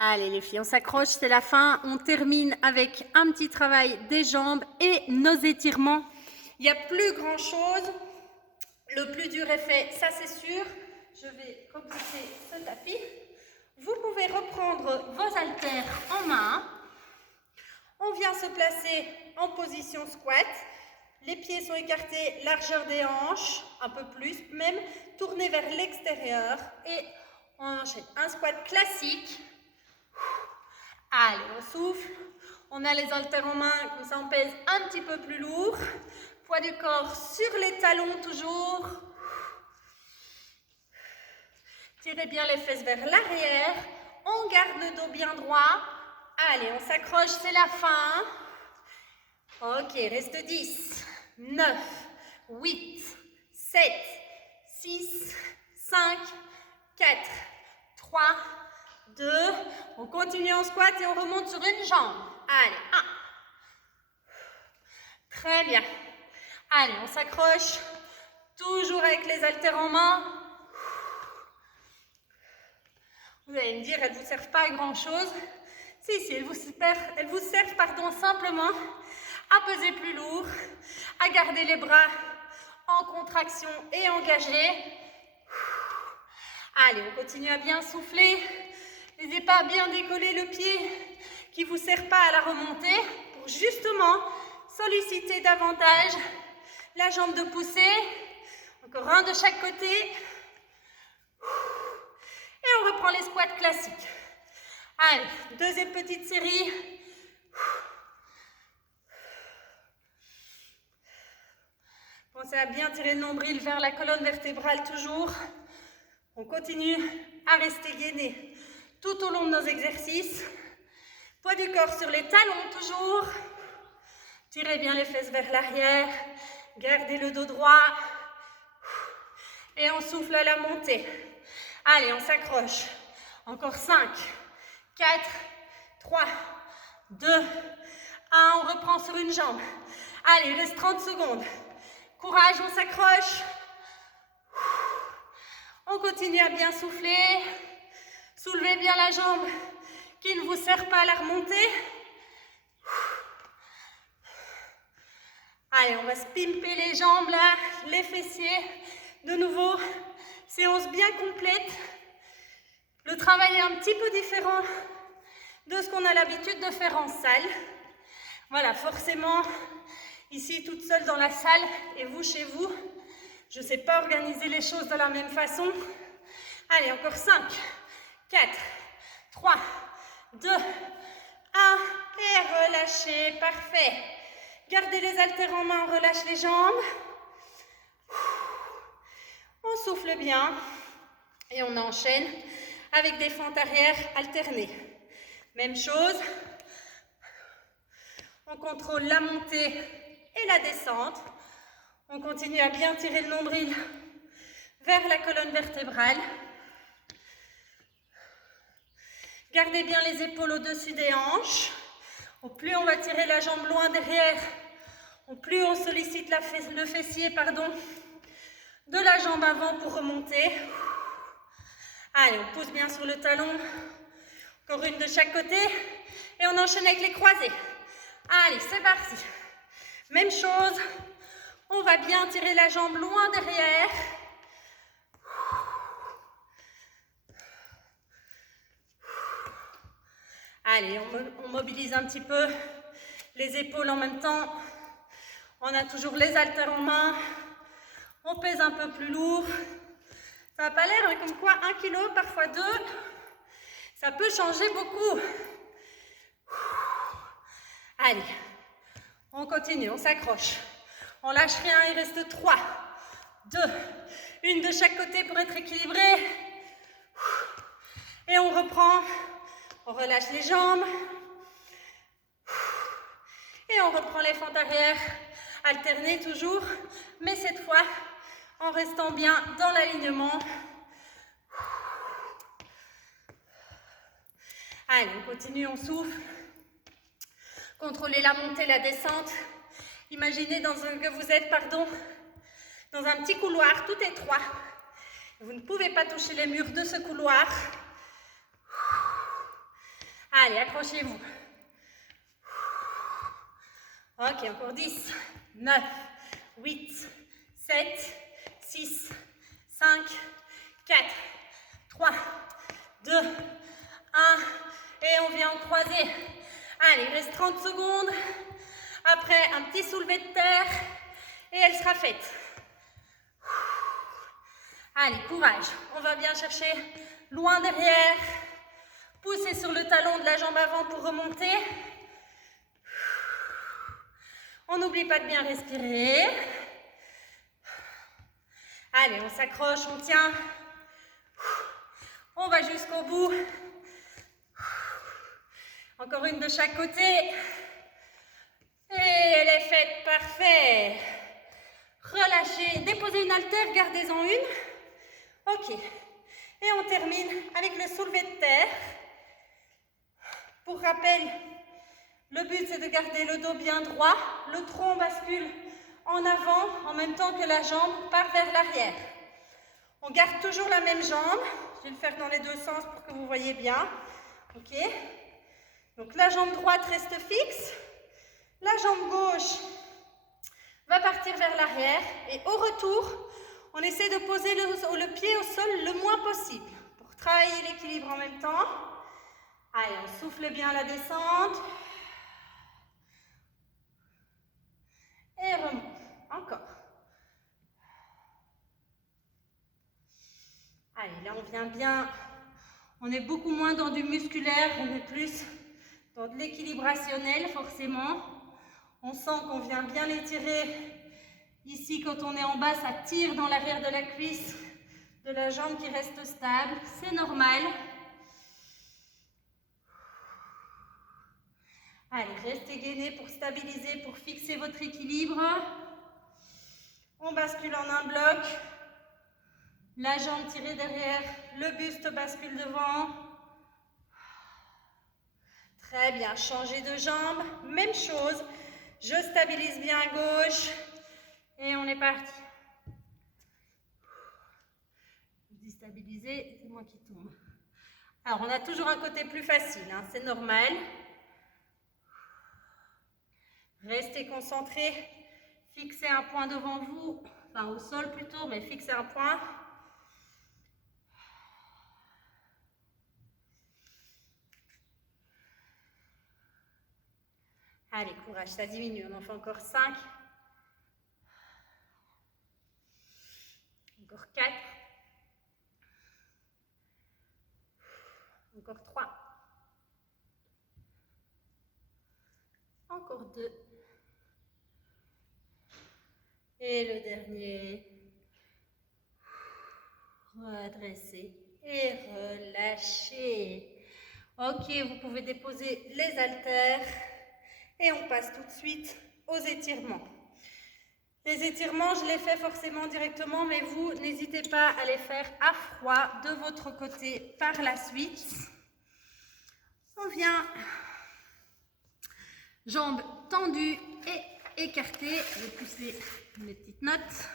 Allez les filles, on s'accroche, c'est la fin. On termine avec un petit travail des jambes et nos étirements. Il n'y a plus grand chose. Le plus dur est fait, ça c'est sûr. Je vais repousser ce tapis. Vous pouvez reprendre vos haltères en main. On vient se placer en position squat. Les pieds sont écartés, largeur des hanches, un peu plus, même tournés vers l'extérieur. Et on enchaîne un squat classique. Allez, on souffle. On a les haltères en main, comme ça on pèse un petit peu plus lourd. Poids du corps sur les talons toujours. Tirez bien les fesses vers l'arrière. On garde le dos bien droit. Allez, on s'accroche, c'est la fin. Ok, reste 10, 9, 8, 7, 6, 5, 4, 3, 2. On continue en squat et on remonte sur une jambe. Allez, 1. Très bien. Allez, on s'accroche. Toujours avec les haltères en main. Vous allez me dire, elles ne vous servent pas à grand chose. Si, elles vous servent simplement à peser plus lourd, à garder les bras en contraction et engagés. Allez, on continue à bien souffler. N'hésitez pas à bien décoller le pied qui ne vous sert pas à la remontée pour justement solliciter davantage la jambe de poussée. Encore un de chaque côté. Et on reprend les squats classiques. Allez, deuxième petite série. Pensez à bien tirer le nombril vers la colonne vertébrale toujours. On continue à rester gainé tout au long de nos exercices. Poids du corps sur les talons toujours. Tirez bien les fesses vers l'arrière. Gardez le dos droit. Et on souffle à la montée. Allez, on s'accroche. Encore 5, 4, 3, 2, 1. On reprend sur une jambe. Allez, il reste 30 secondes. Courage, on s'accroche. On continue à bien souffler. Soulevez bien la jambe qui ne vous sert pas à la remontée. Allez, on va se pimper les jambes là, les fessiers. De nouveau, séance bien complète. Le travail est un petit peu différent de ce qu'on a l'habitude de faire en salle. Voilà, forcément, ici toute seule dans la salle et vous chez vous, je ne sais pas organiser les choses de la même façon. Allez, encore 5, 4, 3, 2, 1 et relâchez, parfait. Gardez les haltères en main, on relâche les jambes. On souffle bien et on enchaîne avec des fentes arrière alternées. Même chose, on contrôle la montée et la descente. On continue à bien tirer le nombril vers la colonne vertébrale. Gardez bien les épaules au-dessus des hanches. Au plus on va tirer la jambe loin derrière, au plus on sollicite le fessier de la jambe avant pour remonter. Allez, on pousse bien sur le talon. Encore une de chaque côté. Et on enchaîne avec les croisés. Allez, c'est parti. Même chose. On va bien tirer la jambe loin derrière. Allez, on mobilise un petit peu les épaules en même temps. On a toujours les haltères en main. On pèse un peu plus lourd. Ça n'a pas l'air, mais comme quoi 1 kg, parfois 2, ça peut changer beaucoup. Allez, on continue, on s'accroche. On lâche rien, il reste 3, 2, une de chaque côté pour être équilibré. Et on reprend, on relâche les jambes. Et on reprend les fentes arrière, alternées toujours, mais cette fois en restant bien dans l'alignement. Allez, on continue, on souffle. Contrôlez la montée, la descente. Imaginez que vous êtes dans un petit couloir tout étroit. Vous ne pouvez pas toucher les murs de ce couloir. Allez, accrochez-vous. Ok, encore 10, 9, 8, 7, 6, 5, 4, 3, 2, 1. Et on vient en croisée. Allez, il reste 30 secondes. Après, un petit soulevé de terre. Et elle sera faite. Allez, courage. On va bien chercher loin derrière. Poussez sur le talon de la jambe avant pour remonter. On n'oublie pas de bien respirer. Allez, on s'accroche, on tient. On va jusqu'au bout. Encore une de chaque côté. Et elle est faite, parfait. Relâchez, déposez une haltère, gardez-en une. Ok. Et on termine avec le soulevé de terre. Pour rappel, le but c'est de garder le dos bien droit. Le tronc bascule en avant en même temps que la jambe part vers l'arrière. On garde toujours la même jambe. Je vais le faire dans les deux sens pour que vous voyez bien. Ok. Donc la jambe droite reste fixe. La jambe gauche va partir vers l'arrière. Et au retour, on essaie de poser le pied au sol le moins possible. Pour travailler l'équilibre en même temps. Allez, on souffle bien la descente. Et remonte. Encore. Allez, là on vient bien. On est beaucoup moins dans du musculaire, on est plus dans de l'équilibrationnel forcément. On sent qu'on vient bien l'étirer. Ici, quand on est en bas, ça tire dans l'arrière de la cuisse, de la jambe qui reste stable. C'est normal. Allez, restez gainés pour stabiliser, pour fixer votre équilibre. On bascule en un bloc. La jambe tirée derrière, le buste bascule devant. Très bien, changez de jambe, même chose. Je stabilise bien à gauche. Et on est parti. Déstabiliser, c'est moi qui tombe. Alors, on a toujours un côté plus facile, hein, c'est normal. Restez concentrés. Fixez un point devant vous, enfin au sol plutôt, mais fixez un point. Allez, courage, ça diminue. On en fait encore 5. Encore 4. Encore 3. Encore 2. Et le dernier. Redressez et relâchez. Ok, vous pouvez déposer les haltères. Et on passe tout de suite aux étirements. Les étirements, je les fais forcément directement, mais vous, n'hésitez pas à les faire à froid de votre côté par la suite. On vient, jambes tendues et écartées. Je vais pousser mes petites notes.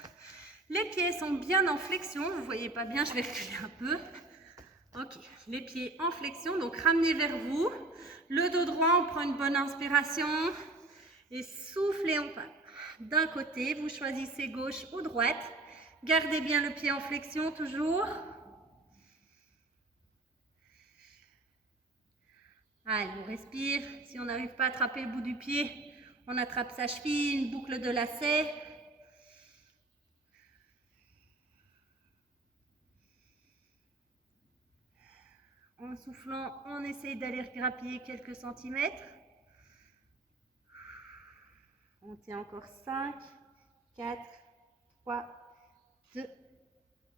Les pieds sont bien en flexion. Vous ne voyez pas bien, je vais reculer un peu. Ok, les pieds en flexion, donc ramenez vers vous. Le dos droit, on prend une bonne inspiration. Et soufflez, on part. D'un côté, vous choisissez gauche ou droite. Gardez bien le pied en flexion toujours. Allez, on respire. Si on n'arrive pas à attraper le bout du pied, on attrape sa cheville, une boucle de lacet. En soufflant, on essaye d'aller grappiller quelques centimètres. On tient encore 5, 4, 3, 2,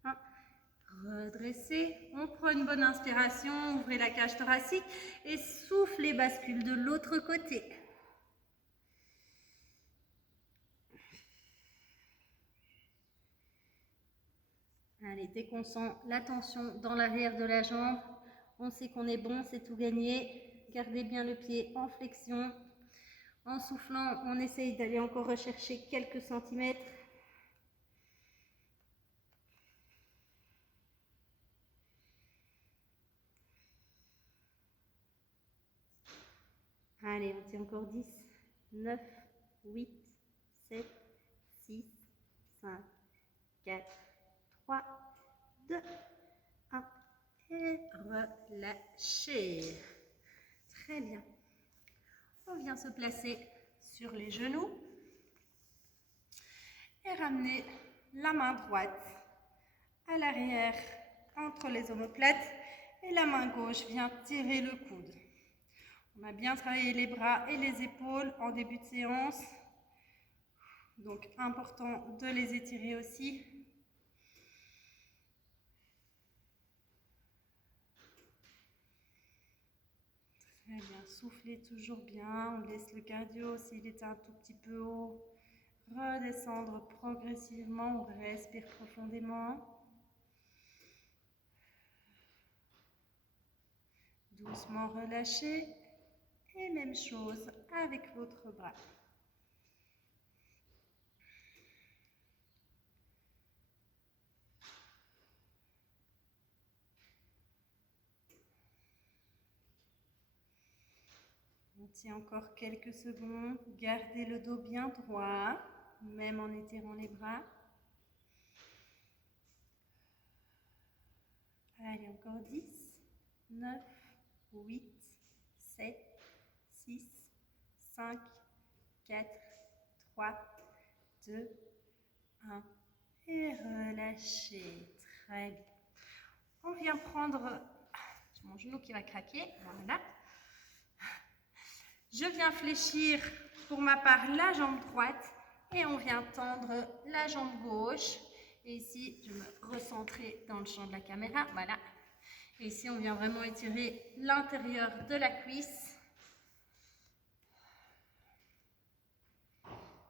1. Redressez. On prend une bonne inspiration, ouvrez la cage thoracique et soufflez, bascule de l'autre côté. Allez, dès qu'on sent la tension dans l'arrière de la jambe, on sait qu'on est bon, c'est tout gagné. Gardez bien le pied en flexion. En soufflant, on essaye d'aller encore rechercher quelques centimètres. Allez, on tient encore 10, 9, 8, 7, 6, 5, 4, 3, 2, 1. Et relâchez. Très bien. On vient se placer sur les genoux et ramener la main droite à l'arrière entre les omoplates et la main gauche vient tirer le coude. On a bien travaillé les bras et les épaules en début de séance, donc important de les étirer aussi. Très bien, soufflez toujours bien, on laisse le cardio s'il est un tout petit peu haut, redescendre progressivement, on respire profondément. Doucement relâchez et même chose avec l'autre bras. On tient encore quelques secondes. Gardez le dos bien droit, même en étirant les bras. Allez, encore 10, 9, 8, 7, 6, 5, 4, 3, 2, 1. Et relâchez. Très bien. On vient prendre... J'ai mon genou qui va craquer. Voilà. Je viens fléchir pour ma part la jambe droite et on vient tendre la jambe gauche. Et ici, je vais me recentrer dans le champ de la caméra. Voilà. Et ici, on vient vraiment étirer l'intérieur de la cuisse.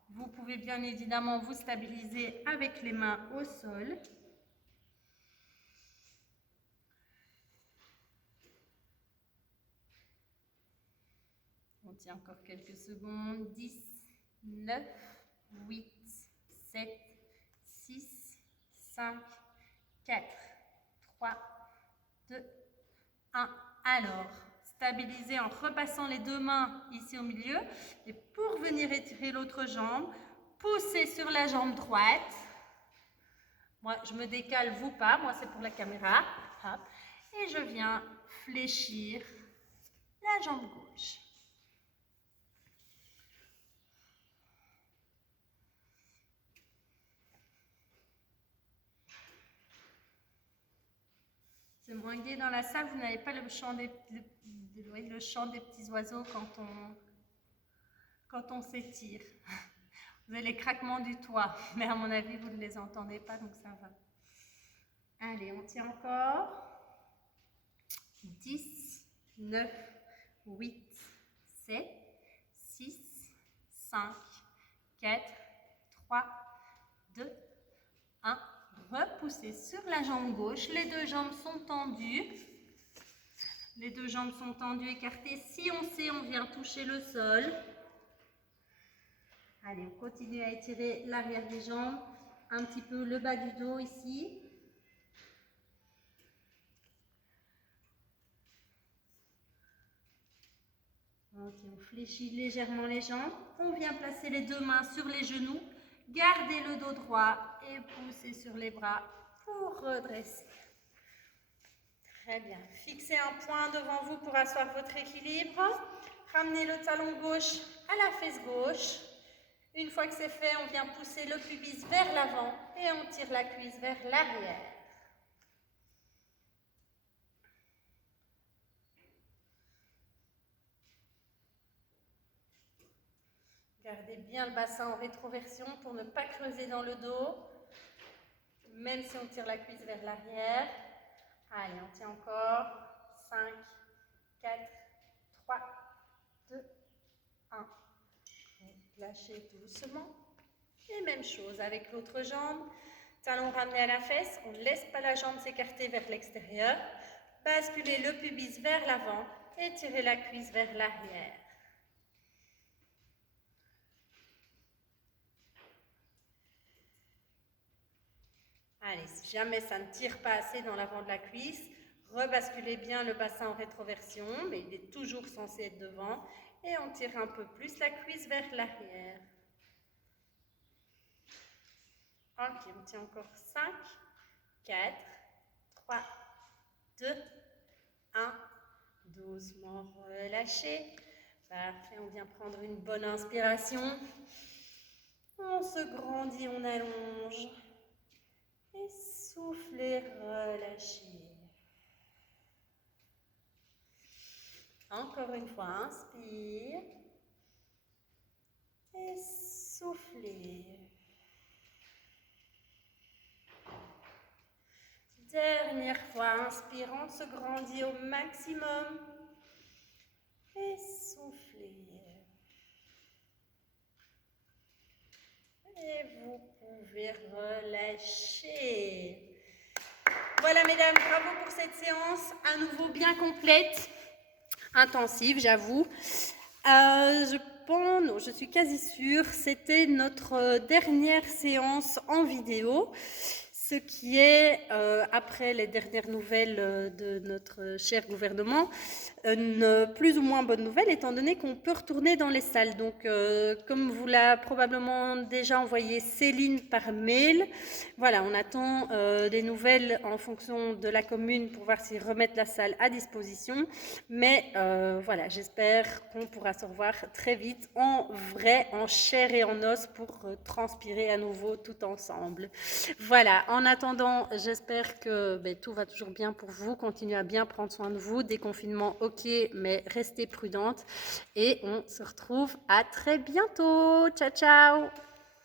Vous pouvez bien évidemment vous stabiliser avec les mains au sol. On tient encore quelques secondes. 10, 9, 8, 7, 6, 5, 4, 3, 2, 1. Alors, stabilisez en repassant les deux mains ici au milieu. Et pour venir étirer l'autre jambe, poussez sur la jambe droite. Moi, je me décale, vous pas. Moi, c'est pour la caméra. Hop. Et je viens fléchir la jambe gauche. C'est moins gai dans la salle, vous n'avez pas le chant des petits oiseaux quand on s'étire. Vous avez les craquements du toit, mais à mon avis, vous ne les entendez pas, donc ça va. Allez, on tient encore. 10, 9, 8, 7, 6, 5, 4, 3, 2, 1. Repoussez sur la jambe gauche. Les deux jambes sont tendues. Les deux jambes sont tendues, écartées. Si on sait, on vient toucher le sol. Allez, on continue à étirer l'arrière des jambes. Un petit peu le bas du dos ici. Ok, on fléchit légèrement les jambes. On vient placer les deux mains sur les genoux. Gardez le dos droit et poussez sur les bras pour redresser. Très bien. Fixez un point devant vous pour asseoir votre équilibre. Ramenez le talon gauche à la fesse gauche. Une fois que c'est fait, on vient pousser le pubis vers l'avant et on tire la cuisse vers l'arrière. Gardez bien le bassin en rétroversion pour ne pas creuser dans le dos, même si on tire la cuisse vers l'arrière. Allez, on tient encore. 5, 4, 3, 2, 1. Lâchez doucement. Et même chose avec l'autre jambe. Talon ramené à la fesse. On ne laisse pas la jambe s'écarter vers l'extérieur. Basculez le pubis vers l'avant et tirez la cuisse vers l'arrière. Allez, si jamais ça ne tire pas assez dans l'avant de la cuisse, rebasculez bien le bassin en rétroversion, mais il est toujours censé être devant. Et on tire un peu plus la cuisse vers l'arrière. Ok, on tient encore 5, 4, 3, 2, 1. Doucement relâchez. Parfait, on vient prendre une bonne inspiration. On se grandit, on allonge. Et soufflez, relâchez. Encore une fois, inspire. Et soufflez. Dernière fois, inspire, on se grandit au maximum. Et soufflez. Et vous pouvez relâcher. Voilà mesdames, bravo pour cette séance, à nouveau bien complète, intensive j'avoue. Je suis quasi sûre, c'était notre dernière séance en vidéo. Ce qui est, après les dernières nouvelles de notre cher gouvernement, une plus ou moins bonne nouvelle, étant donné qu'on peut retourner dans les salles. Donc, comme vous l'a probablement déjà envoyé Céline par mail, voilà, on attend des nouvelles en fonction de la commune pour voir s'ils remettent la salle à disposition. Mais voilà, j'espère qu'on pourra se revoir très vite en vrai, en chair et en os pour transpirer à nouveau tout ensemble. Voilà, en attendant, j'espère que tout va toujours bien pour vous. Continuez à bien prendre soin de vous. Déconfinement, ok, mais restez prudente. Et on se retrouve à très bientôt. Ciao, ciao!